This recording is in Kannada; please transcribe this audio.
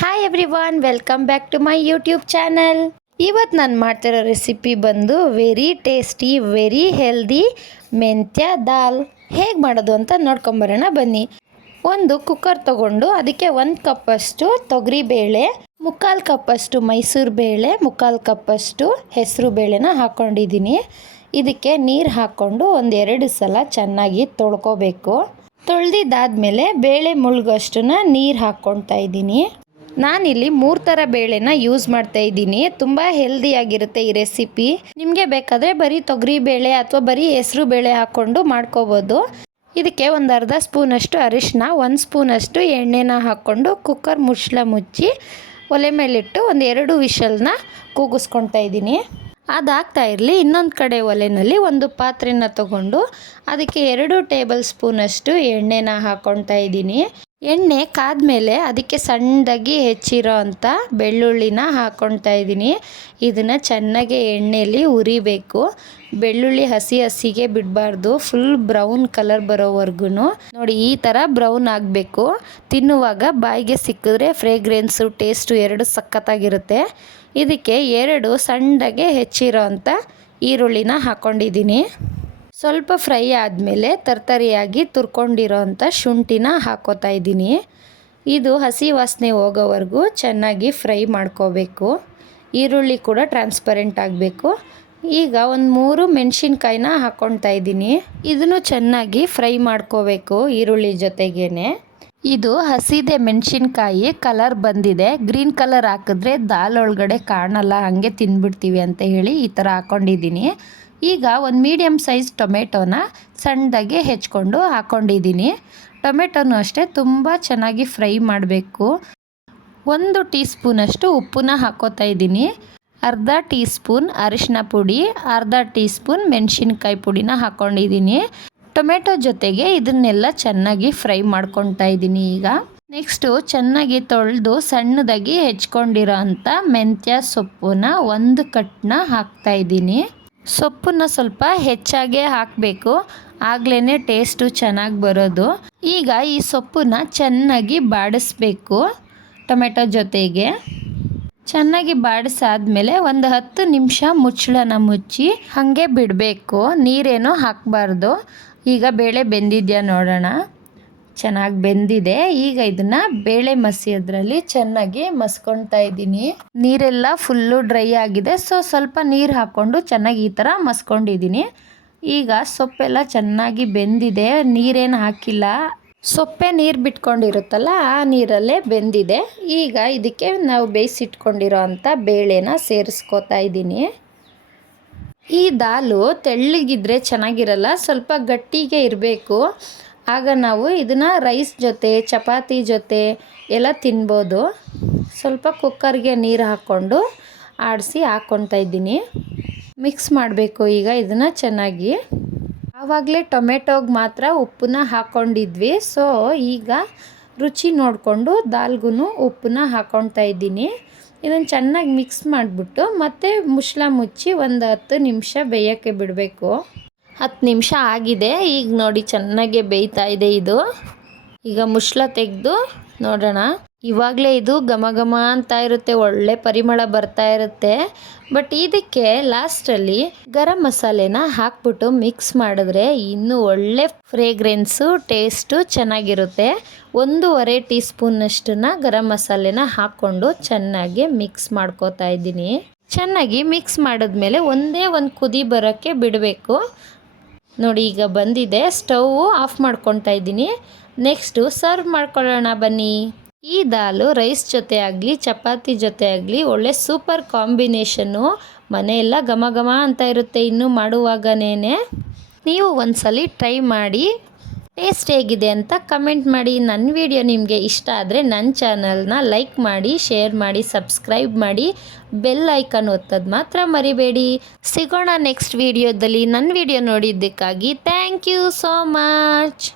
Hi everyone welcome back to my YouTube channel ಇವತ್ತು ನಾನು ಮಾಡ್ತಿರೋ ರೆಸಿಪಿ ಬಂದು ವೆರಿ ಟೇಸ್ಟಿ ವೆರಿ ಹೆಲ್ದಿ ಮೆಂತ್ಯ ದಾಲ್. ಹೇಗೆ ಮಾಡೋದು ಅಂತ ನೋಡ್ಕೊಂಬರೋಣ ಬನ್ನಿ. ಒಂದು ಕುಕ್ಕರ್ ತಗೊಂಡು ಅದಕ್ಕೆ ಒಂದು ಕಪ್ಪಷ್ಟು ತೊಗರಿ ಬೇಳೆ ಮುಕ್ಕಾಲು ಕಪ್ಪಷ್ಟು ಮೈಸೂರು ಬೇಳೆ, ಮುಕ್ಕಾಲು ಕಪ್ಪಷ್ಟು ಹೆಸರು ಬೇಳೆನ ಹಾಕ್ಕೊಂಡಿದ್ದೀನಿ ಇದಕ್ಕೆ ನೀರು ಹಾಕ್ಕೊಂಡು ಒಂದೆರಡು ಸಲ ಚೆನ್ನಾಗಿ ತೊಳ್ಕೊಬೇಕು. ತೊಳೆದಿದ್ದಾದಮೇಲೆ ಬೇಳೆ ಮುಳುಗೋಷ್ಟನ್ನ ನೀರು ಹಾಕ್ಕೊಳ್ತಾ ಇದ್ದೀನಿ. ನಾನಿಲ್ಲಿ ಮೂರು ಥರ ಬೇಳೆನ ಯೂಸ್ ಮಾಡ್ತಾ ಇದ್ದೀನಿ. ತುಂಬ ಹೆಲ್ದಿಯಾಗಿರುತ್ತೆ ಈ ರೆಸಿಪಿ ನಿಮಗೆ ಬೇಕಾದರೆ ಬರೀ ತೊಗರಿ ಬೇಳೆ ಅಥವಾ ಬರೀ ಹೆಸರು ಬೇಳೆ ಹಾಕ್ಕೊಂಡು ಮಾಡ್ಕೋಬೋದು. ಇದಕ್ಕೆ ಒಂದು ಅರ್ಧ ಸ್ಪೂನಷ್ಟು ಅರಿಶಿನ ಒಂದು ಸ್ಪೂನಷ್ಟು ಎಣ್ಣೆನ ಹಾಕ್ಕೊಂಡು ಕುಕ್ಕರ್ ಮುಚ್ಚಳ ಮುಚ್ಚಿ ಒಲೆ ಮೇಲಿಟ್ಟು ಒಂದು ಎರಡು ವಿಷಲ್ನ ಕೂಗಿಸ್ಕೊಳ್ತಾ ಇದ್ದೀನಿ. ಅದಾಗ್ತಾ ಇರಲಿ, ಇನ್ನೊಂದು ಕಡೆ ಒಲೆಯಲ್ಲಿ ಒಂದು ಪಾತ್ರೆನ ತಗೊಂಡು ಅದಕ್ಕೆ ಎರಡು ಟೇಬಲ್ ಸ್ಪೂನಷ್ಟು ಎಣ್ಣೆನ ಹಾಕ್ಕೊಳ್ತಾ ಇದ್ದೀನಿ. ಎಣ್ಣೆ ಕಾದ್ಮೇಲೆ ಅದಕ್ಕೆ ಸಣ್ಣದಾಗಿ ಹೆಚ್ಚಿರೋ ಅಂಥ ಬೆಳ್ಳುಳ್ಳಿನ ಹಾಕ್ಕೊಳ್ತಾ ಇದ್ದೀನಿ. ಇದನ್ನು ಚೆನ್ನಾಗಿ ಎಣ್ಣೆಯಲ್ಲಿ ಉರಿಬೇಕು ಬೆಳ್ಳುಳ್ಳಿ ಹಸಿ ಹಸಿಗೆ ಬಿಡಬಾರ್ದು. ಫುಲ್ ಬ್ರೌನ್ ಕಲರ್ ಬರೋವರೆಗೂ ನೋಡಿ, ಈ ಥರ ಬ್ರೌನ್ ಆಗಬೇಕು. ತಿನ್ನುವಾಗ ಬಾಯಿಗೆ ಸಿಕ್ಕಿದ್ರೆ ಫ್ರೇಗ್ರೆನ್ಸು ಟೇಸ್ಟು ಎರಡು ಸಖತ್ತಾಗಿರುತ್ತೆ. ಇದಕ್ಕೆ ಎರಡು ಸಣ್ಣಗೆ ಹೆಚ್ಚಿರೋ ಅಂಥ ಈರುಳ್ಳಿನ ಹಾಕ್ಕೊಂಡಿದ್ದೀನಿ ಸ್ವಲ್ಪ ಫ್ರೈ ಆದಮೇಲೆ ತರ್ತರಿಯಾಗಿ ತುರ್ಕೊಂಡಿರೋ ಅಂಥ ಶುಂಠಿನ ಹಾಕೋತಾ ಇದ್ದೀನಿ. ಇದು ಹಸಿ ವಾಸನೆ ಹೋಗೋವರೆಗೂ ಚೆನ್ನಾಗಿ ಫ್ರೈ ಮಾಡ್ಕೋಬೇಕು. ಈರುಳ್ಳಿ ಕೂಡ ಟ್ರಾನ್ಸ್ಪರೆಂಟ್ ಆಗಬೇಕು. ಈಗ ಒಂದು ಮೂರು ಮೆಣಸಿನ್ಕಾಯಿನ ಹಾಕ್ಕೊಳ್ತಾ ಇದ್ದೀನಿ. ಇದನ್ನು ಚೆನ್ನಾಗಿ ಫ್ರೈ ಮಾಡ್ಕೋಬೇಕು ಈರುಳ್ಳಿ ಜೊತೆಗೇ ಇದು ಹಸಿದೆ ಮೆಣಸಿನ್ಕಾಯಿ ಕಲರ್ ಬಂದಿದೆ. ಗ್ರೀನ್ ಕಲರ್ ಹಾಕಿದ್ರೆ ದಾಲ್ ಒಳಗಡೆ ಕಾಣಲ್ಲ, ಹಾಗೆ ತಿಂದ್ಬಿಡ್ತೀವಿ ಅಂತ ಹೇಳಿ ಈ ಥರ ಹಾಕ್ಕೊಂಡಿದ್ದೀನಿ ಈಗ ಒಂದು ಮೀಡಿಯಮ್ ಸೈಜ್ ಟೊಮೆಟೊನ ಸಣ್ಣದಾಗಿ ಹೆಚ್ಕೊಂಡು ಹಾಕ್ಕೊಂಡಿದ್ದೀನಿ ಟೊಮೆಟೊನೂ ಅಷ್ಟೇ ತುಂಬ ಚೆನ್ನಾಗಿ ಫ್ರೈ ಮಾಡಬೇಕು. ಒಂದು ಟೀ ಸ್ಪೂನಷ್ಟು ಉಪ್ಪನ್ನ ಹಾಕೋತಾ ಇದ್ದೀನಿ. ಅರ್ಧ ಟೀ ಸ್ಪೂನ್ ಅರಿಶಿನ ಪುಡಿ, ಅರ್ಧ ಟೀ ಸ್ಪೂನ್ ಮೆಣಸಿನ್ಕಾಯಿ ಪುಡಿನ ಹಾಕ್ಕೊಂಡಿದ್ದೀನಿ ಟೊಮೆಟೊ ಜೊತೆಗೆ ಇದನ್ನೆಲ್ಲ ಚೆನ್ನಾಗಿ ಫ್ರೈ ಮಾಡ್ಕೊತಾ ಇದ್ದೀನಿ ಈಗ. ನೆಕ್ಸ್ಟು ಚೆನ್ನಾಗಿ ತೊಳೆದು ಸಣ್ಣದಾಗಿ ಹೆಚ್ಕೊಂಡಿರೋ ಅಂಥ ಮೆಂತ್ಯ ಸೊಪ್ಪನ್ನ ಒಂದು ಕಟ್ನ ಹಾಕ್ತಾ ಇದ್ದೀನಿ. ಸೊಪ್ಪನ್ನ ಸ್ವಲ್ಪ ಹೆಚ್ಚಾಗೇ ಹಾಕಬೇಕು. ಆಗ್ಲೇ ಟೇಸ್ಟು ಚೆನ್ನಾಗಿ ಬರೋದು. ಈಗ ಈ ಸೊಪ್ಪನ್ನ ಚೆನ್ನಾಗಿ ಬಾಡಿಸ್ಬೇಕು ಟೊಮೆಟೊ ಜೊತೆಗೆ. ಚೆನ್ನಾಗಿ ಬಾಡಿಸಾದ್ಮೇಲೆ ಒಂದು ಹತ್ತು ನಿಮಿಷ ಮುಚ್ಚಳನ ಮುಚ್ಚಿ ಹಾಗೆ ಬಿಡಬೇಕು. ನೀರೇನು ಹಾಕಬಾರ್ದು. ಈಗ ಬೇಳೆ ಬೆಂದಿದೆಯಾ ನೋಡೋಣ. ಚೆನ್ನಾಗಿ ಬೆಂದಿದೆ. ಈಗ ಇದನ್ನ ಬೇಳೆ ಮಸಿಯೋದ್ರಲ್ಲಿ ಚೆನ್ನಾಗಿ ಮಸ್ಕೊಳ್ತಾ ಇದ್ದೀನಿ. ನೀರೆಲ್ಲ ಫುಲ್ಲು ಡ್ರೈ ಆಗಿದೆ. ಸೊ, ಸ್ವಲ್ಪ ನೀರು ಹಾಕ್ಕೊಂಡು ಚೆನ್ನಾಗಿ ಈ ಥರ ಮಸ್ಕೊಂಡಿದ್ದೀನಿ. ಈಗ ಸೊಪ್ಪೆಲ್ಲ ಚೆನ್ನಾಗಿ ಬೆಂದಿದೆ. ನೀರೇನು ಹಾಕಿಲ್ಲ. ಸೊಪ್ಪೆ ನೀರು ಬಿಟ್ಕೊಂಡಿರುತ್ತಲ್ಲ, ಆ ನೀರಲ್ಲೇ ಬೆಂದಿದೆ. ಈಗ ಇದಕ್ಕೆ ನಾವು ಬೇಯಿಸಿಟ್ಕೊಂಡಿರೋ ಅಂಥ ಬೇಳೆನ ಸೇರಿಸ್ಕೋತಾ ಇದ್ದೀನಿ. ಈ ದಾಲು ತೆಳ್ಳಗಿದ್ರೆ ಚೆನ್ನಾಗಿರಲ್ಲ, ಸ್ವಲ್ಪ ಗಟ್ಟಿಗೆ ಇರಬೇಕು. ಆಗ ನಾವು ಇದನ್ನು ರೈಸ್ ಜೊತೆ, ಚಪಾತಿ ಜೊತೆ ಎಲ್ಲ ತಿನ್ಬೋದು. ಸ್ವಲ್ಪ ಕುಕ್ಕರ್ಗೆ ನೀರು ಹಾಕ್ಕೊಂಡು ಆಡಿಸಿ ಹಾಕ್ಕೊತಾ ಇದ್ದೀನಿ. ಮಿಕ್ಸ್ ಮಾಡಬೇಕು ಈಗ ಇದನ್ನು ಚೆನ್ನಾಗಿ. ಆವಾಗಲೇ ಟೊಮೆಟೊಗೆ ಮಾತ್ರ ಉಪ್ಪನ್ನ ಹಾಕ್ಕೊಂಡಿದ್ವಿ. ಸೊ, ಈಗ ರುಚಿ ನೋಡಿಕೊಂಡು ದಾಲ್ಗೂ ಉಪ್ಪನ್ನ ಹಾಕ್ಕೊತಾ ಇದ್ದೀನಿ. ಇದನ್ನು ಚೆನ್ನಾಗಿ ಮಿಕ್ಸ್ ಮಾಡಿಬಿಟ್ಟು ಮತ್ತೆ ಮುಚ್ಚಳ ಮುಚ್ಚಿ ಒಂದು ಹತ್ತು ನಿಮಿಷ ಬೇಯೋಕ್ಕೆ ಬಿಡಬೇಕು. ಹತ್ತು ನಿಮಿಷ ಆಗಿದೆ. ಈಗ ನೋಡಿ ಚೆನ್ನಾಗೆ ಬೇಯ್ತಾ ಇದೆ ಇದು. ಈಗ ಮುಷ್ಲ ತೆಗೆದು ನೋಡೋಣ. ಇವಾಗಲೇ ಇದು ಘಮ ಘಮ ಅಂತ ಇರುತ್ತೆ, ಒಳ್ಳೆ ಪರಿಮಳ ಬರ್ತಾ ಇರುತ್ತೆ. ಬಟ್ ಇದಕ್ಕೆ ಲಾಸ್ಟಲ್ಲಿ ಗರಂ ಮಸಾಲೆನ ಹಾಕ್ಬಿಟ್ಟು ಮಿಕ್ಸ್ ಮಾಡಿದ್ರೆ ಇನ್ನೂ ಒಳ್ಳೆ ಫ್ರೇಗ್ರೆನ್ಸು ಟೇಸ್ಟು ಚೆನ್ನಾಗಿರುತ್ತೆ. ಒಂದೂವರೆ ಟೀ ಸ್ಪೂನಷ್ಟನ್ನ ಗರಂ ಮಸಾಲೆನ ಹಾಕ್ಕೊಂಡು ಚೆನ್ನಾಗಿ ಮಿಕ್ಸ್ ಮಾಡ್ಕೋತಾ ಇದ್ದೀನಿ. ಚೆನ್ನಾಗಿ ಮಿಕ್ಸ್ ಮಾಡಿದ್ಮೇಲೆ ಒಂದೇ ಒಂದು ಕುದಿ ಬರೋಕ್ಕೆ ಬಿಡಬೇಕು. ನೋಡಿ, ಈಗ ಬಂದಿದೆ. ಸ್ಟವ್ ಆಫ್ ಮಾಡ್ಕೊತಾ ಇದ್ದೀನಿ. ನೆಕ್ಸ್ಟು ಸರ್ವ್ ಮಾಡ್ಕೊಳ್ಳೋಣ ಬನ್ನಿ. ಈ ದಾಲು ರೈಸ್ ಜೊತೆ ಆಗಲಿ, ಚಪಾತಿ ಜೊತೆ ಆಗಲಿ, ಒಳ್ಳೆ ಸೂಪರ್ ಕಾಂಬಿನೇಷನ್ನು ಮನೆಯೆಲ್ಲ ಘಮ ಘಮ ಅಂತ ಇರುತ್ತೆ ಇನ್ನೂ ಮಾಡುವಾಗನೇ ನೀವು ಒಂದ್ಸಲಿ ಟ್ರೈ ಮಾಡಿ. ಟೇಸ್ಟ್ ಹೇಗಿದೆ ಅಂತ ಕಮೆಂಟ್ ಮಾಡಿ. ನನ್ನ ವಿಡಿಯೋ ನಿಮಗೆ ಇಷ್ಟ ಆದರೆ ನನ್ನ ಚಾನಲ್ನ ಲೈಕ್ ಮಾಡಿ, ಶೇರ್ ಮಾಡಿ, ಸಬ್ಸ್ಕ್ರೈಬ್ ಮಾಡಿ. ಬೆಲ್ ಐಕನ್ ಒತ್ತೋದು ಮಾತ್ರ ಮರಿಬೇಡಿ. ಸಿಗೋಣ ನೆಕ್ಸ್ಟ್ ವಿಡಿಯೋದಲ್ಲಿ. ನನ್ನ ವಿಡಿಯೋ ನೋಡಿದ್ದಕ್ಕಾಗಿ ಥ್ಯಾಂಕ್ ಯು ಸೋ ಮಚ್.